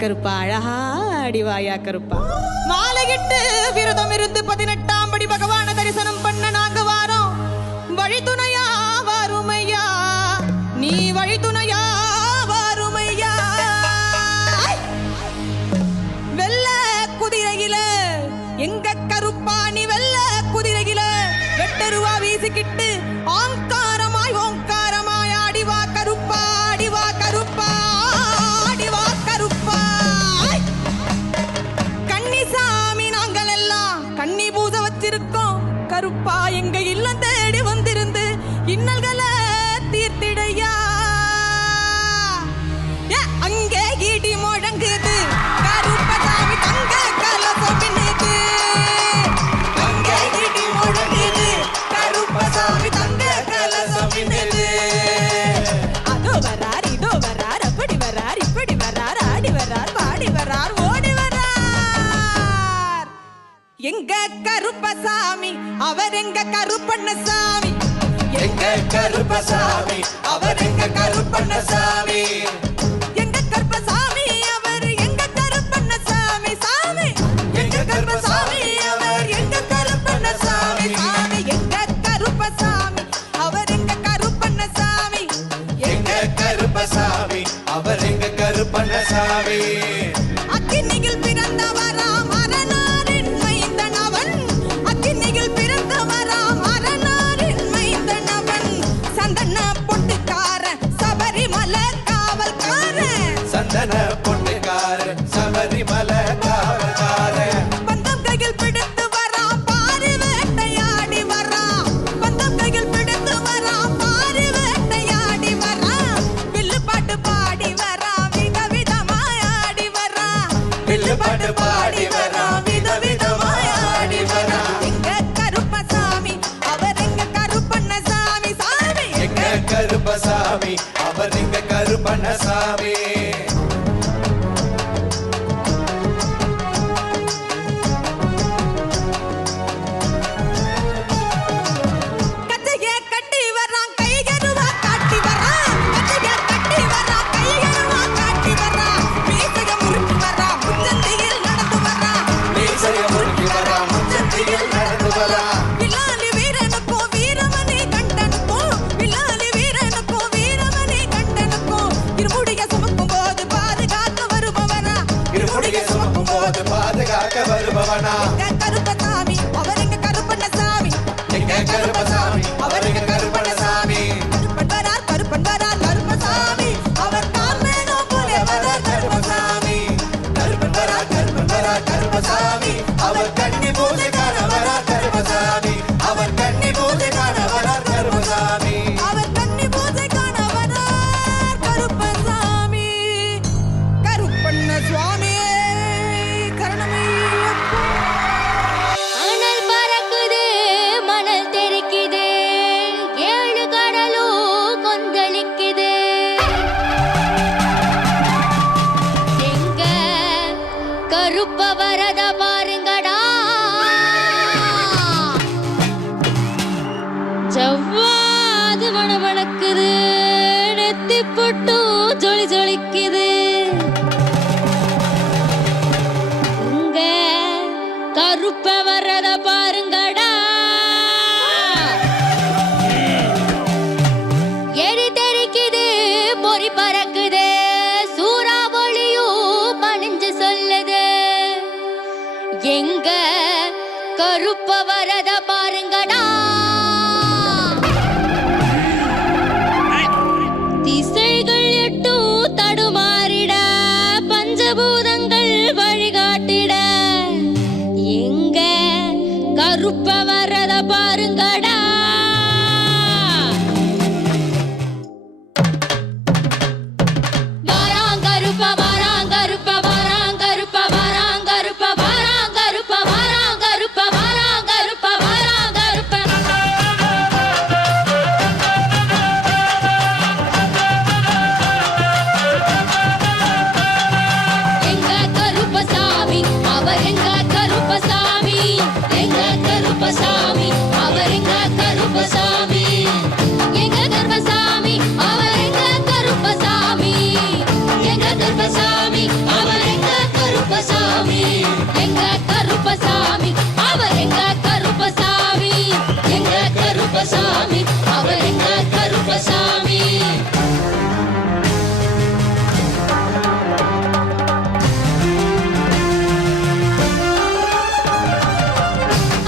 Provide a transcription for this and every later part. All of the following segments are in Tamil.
கருப்பா அழகா அடிவாயா கருப்பா. மாலையிட்டு விரதம் இருந்து 18ஆம் படி பகவான தரிசனம் பண்ண நாங்க வாரோம். வழித்துணையா வாருமையா, நீ வழித்துணையா வாருமையா. வெள்ள குதிரையில எங்க கருப்பா நீ வெள்ள குதிரையில வெட்டருவா வீசிக்கிட்டு ஓங்காரமாய் ஓங்காரமாய் ஆடிவா கருப்பா, ஆடிவா கருப்பா, ஆடிவா கருப்பா. கன்னிசாமி நாங்கள் எல்லாம் கன்னி பூஜை வச்சிருக்கோம் கருப்பா. எங்க இல்லம் தேடி வந்திருந்து இன்னல்களை தீர்த்திடையா. அங்கே இடி முழங்குது கருப்பசாமி தங்க கலசம் பின்னுது. அங்கே இடி முழங்குது கருப்பசாமி தங்க கலசம் பின்னுது. அதோ வரார் இதோ வரார் அப்படி வரார் இப்படி வரார் ஆடி வரார் பாடி வரார் ஓடி வரார். எங்க கருப்பசாமி அவர் எங்க கருப்பண்ணசாமி. எங்க கருப்பசாமி அவர் எங்க கருப்பண்ணசாமி. எங்க கருப்பசாமி அவர் எங்க கருப்பண்ணசாமி சாமி. எங்க கருப்பசாமி அவர் எங்க கருப்பண்ணசாமி சாமி. எங்க கருப்பசாமி அவர் எங்க கருப்பண்ணசாமி. எங்க கருப்பசாமி அவர் எங்க கருப்பண்ணசாமி. அக்கினியில் பிறந்தவராம் அரணாரின் மைந்தன் அவன். அக்கினியில் பிறந்தவராம் அரணாரின் மைந்தன் அவன். சந்தன பொட்டுக்காரன் சபரிமலை காவல்காரன். சந்தன பொட்டுக்காரன் சபரிமலை காவல்காரன். பந்தம் கையில் பிடித்து வரான் பாரி வேட்டையாடி வரான். பந்தம் கையில் பிடித்து வரான் பாரி வேட்டையாடி வரான். வில்லு பாட்டு பாடி வரான் விதவிதமாய் ஆடி வரான். வில்லு பாட்டு பாடி வரான் விதவிதமாய் ஆடி வரான். எங்க கருப்பசாமி அவர் எங்க கருப்பண்ணசாமி சாமி. எங்க கருப்பசாமி அவர் எங்க கருப்பண்ணசாமி. கச்சைய கட்டி வரான் கையருவா காட்டி வரான். கச்சைய கட்டி வரான் கையருவா காட்டி வரான். மீசைய முறுக்கி வரான் முச்சந்தியில் நடந்து வரான். மீசைய முறுக்கி வரான் முச்சந்தியில் நடந்து வரான். வில்லாலி வீரனுக்கும் வீரமணி கண்டனுக்கும். வில்லாலி வீரனுக்கும் வீரமணி கண்டனுக்கும். இருமுடிய சுமக்கும் போது பாதுகாக்க வருபவனா. இருமுடியை சுமக்கும் போது பாதுகாக்க வருபவனா. எங்க கருப்பசாமி அவர் எங்க கருப்பண்ணசாமி. எங்க கருப்பசாமி அவர் எங்க கருப்பண்ணசாமி. கருப்பன் வரார் கருப்பசாமி. அவர் தான் மேலும் போல வரார் கருப்பசாமி. கருப்பன் வரா கருப்பசாமி. அவர் கன்னி பூஜை காண வரா கருப்பசாமி. அவர் கன்னி பூஜை காண வரா கருப்பசாமி. அவர் கன்னி பூஜை காண வரார் கருப்பசாமி. கருப்பண்ண சுவாமியே கரணமையப்பா. அனல் பறக்குது மணல் தெறிக்குது 7 கடலும் கொந்தளிக்குது. எங்க கருப்ப வரத பாருங்கடா. ஜவ்வாது வனவனக்குது நெத்தி பொட்டு ஜொலி ஜொலிக்குது. உங்க கருப்ப வரத பாருங்கடா. எரி தெரிக்குது பொறி பறக்குது சூறாவளியும் பணிஞ்சு சொல்லுது. எங்க கருப்ப வரத பாருங்கடா. திசைகள் எட்டும் தடுமாறிட பஞ்சபூதங்கள் வழிகாட்டிட. எங்க கருப்ப வரத பாருங்கடா. வாராங்கருப்ப வாராங்கருப்ப வாராங்கருப்ப வாராங்கருப்ப வாராங்கருப்ப வாராங்கருப்ப வாராங்கருப்ப வாராங்கருப்ப. எங்க கருப்பசாமி அவர் எங்க கருப்பசாமி. எங்க கருப்பசாமி அவர் எங்க கருப்பசாமி. எங்க கருப்பசாமி அவர் எங்க கருப்பசாமி. எங்க கருப்பசாமி அவர் கருப்பசாமி எங்க கருப்பசாமி அவர் எங்க கருப்பசாமி எங்க கருப்பசாமி அவர் எங்க கருப்பசாமி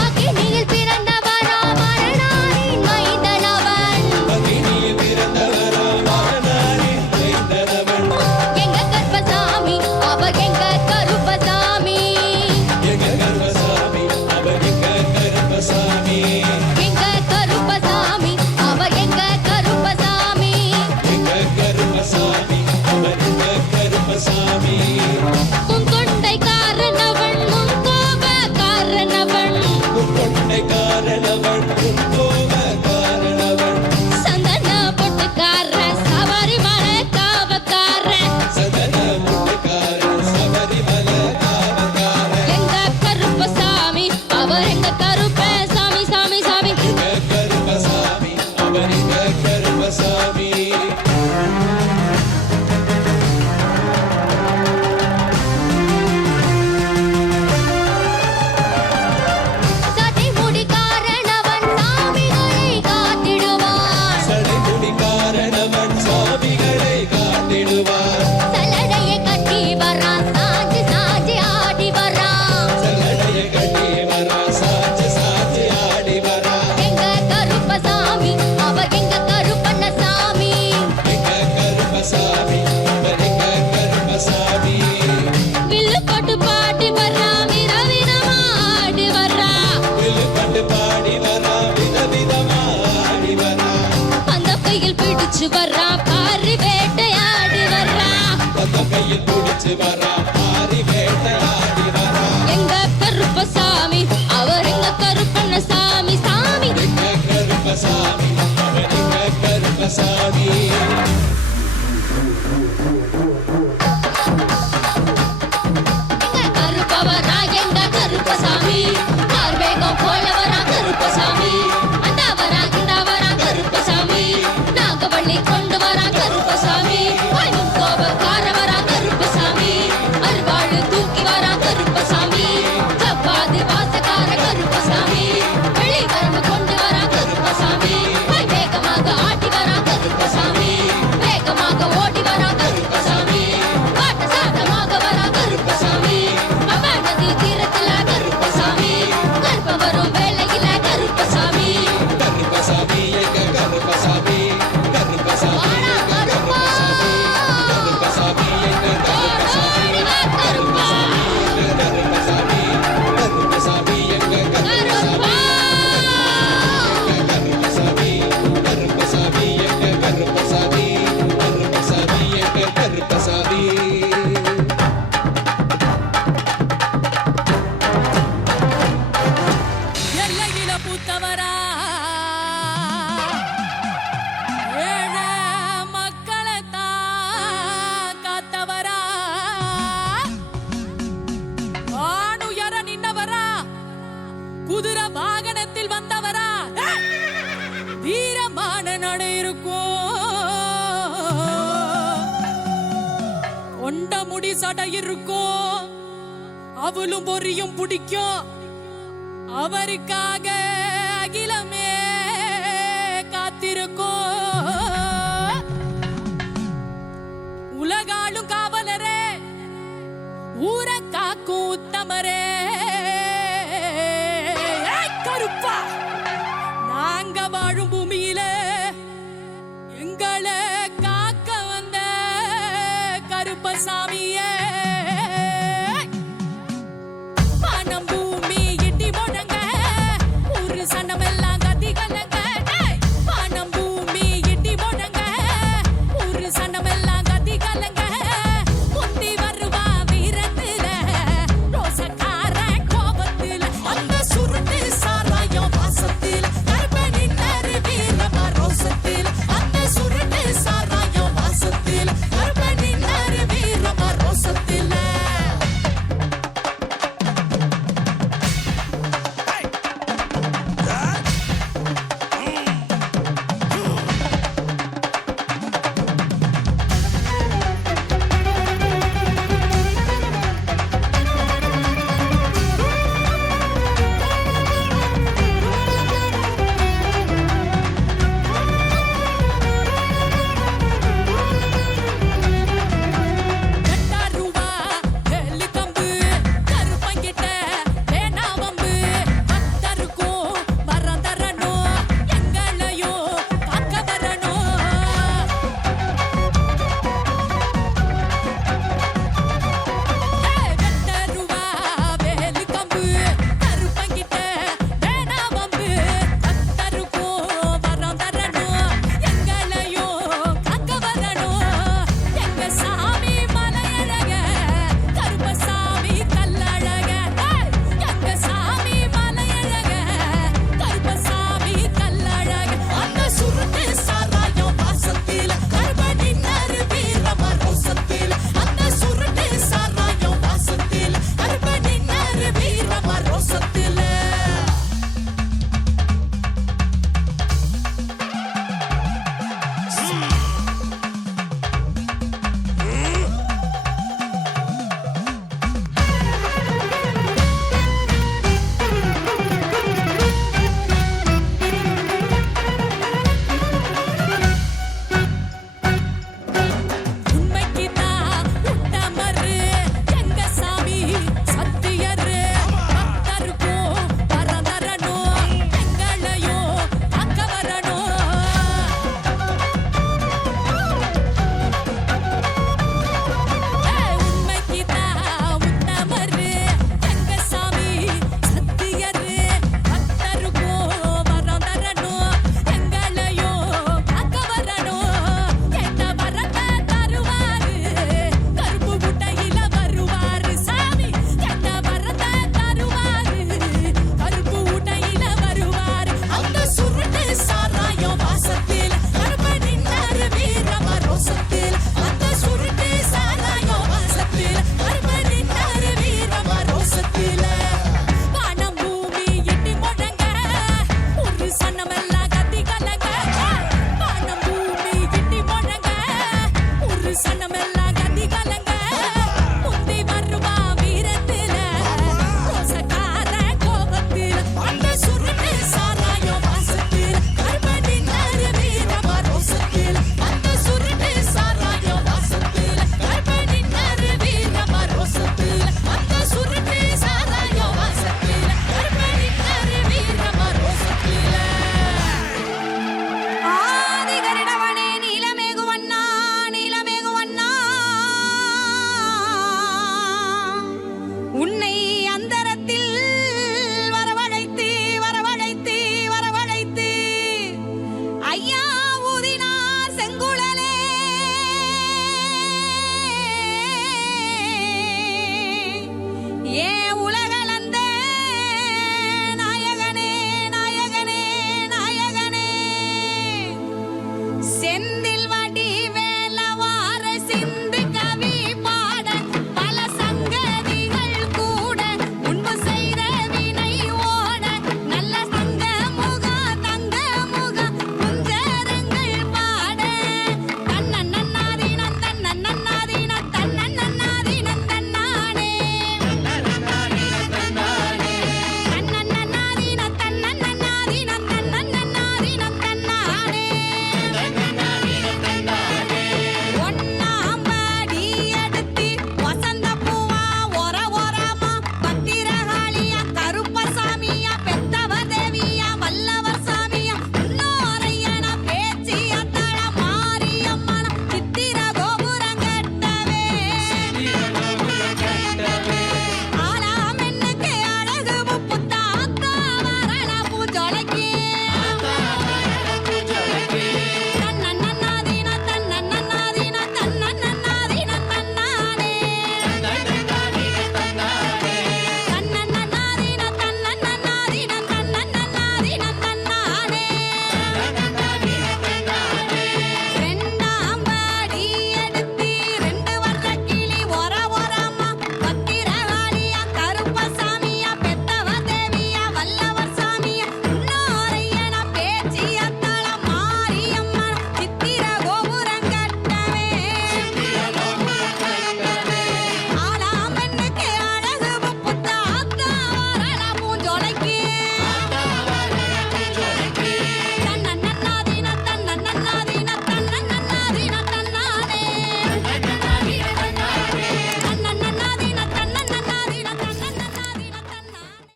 அக்கினியில் பிறந்தவரா மரணாரின் மைந்தனவன் எங்க கருப்பசாமி அவர் எங்க கருப்பசாமி எங்க கருப்பசாமி அவர் எங்க கருப்பசாமி முன்கொண்டை காரணவன் முன்கோப காரணவன் சந்தன பொட்டுக்கார சபரிமலை காவக்காரன் எங்க கருப்பசாமி அவர் எங்க கருப்பசாமி சாமி சாமி சதை முடி காரணவன் சாமிகளை காட்டிடுவான் சலடையை கட்டி வரான் சாஞ்சி சாஞ்சி ஆடி வரான் எங்க கருப்பசாமி அவர் எங்க கருப்பண்ணசாமி வில்லு போட்டு பாடி வர்றான் விரவிரமா ஆடி வர்றான் அந்த கையில் பிடிச்சு வர்றான் பாரி வேட்டையாடி வர்றான் எங்க கருப்பசாமி அவர் எங்க கருப்பண்ணசாமி சாமி எங்க கருப்பவரா எங்க கருப்பசாமி ஆர்வேகம் போலவரா கருப்பசாமி அந்தவரா இந்தவரா கருப்பசாமி நாகவள்ளி கொண்டு வரா கருப்பசாமி வாயும் கோபக்காரவரா கருப்பசாமி அருவாளு தூக்கி வரா கருப்பசாமி சப்பாதி வாசக்கார கருப்பசாமி வெளி வரம்பு கொண்டு வரா கருப்பசாமி வேகமாக ஆட்டி வரா கருப்பசாமி வேகமாக ஓடி வரா கருப்பசாமி பாட்ட சாட்டமாக வரா கருப்பசாமி அம்மா நதி தீரத்துல கருப்பசாமி கருப்ப வரும் வேளையில கருப்பசாமி வாடா கருப்பா ஓடோடி வா கருப்பா கருப்பா எல்லையில பூத்தவரா ஏழை மக்களை காத்தவரா ஆணுயர நின்னவரா குதிரை வாகனத்தில் வந்தவரா வீரமான நடை இருக்கும் கொண்ட முடி சடை இருக்கும் அவளும் பொரியும் பிடிக்கும் அவருக்காக அகிலமே காத்திருக்கும் உலகாளும் காவலரே ஊர காக்கும் உத்தமரே ஏய் கருப்பா நாங்க வாழும்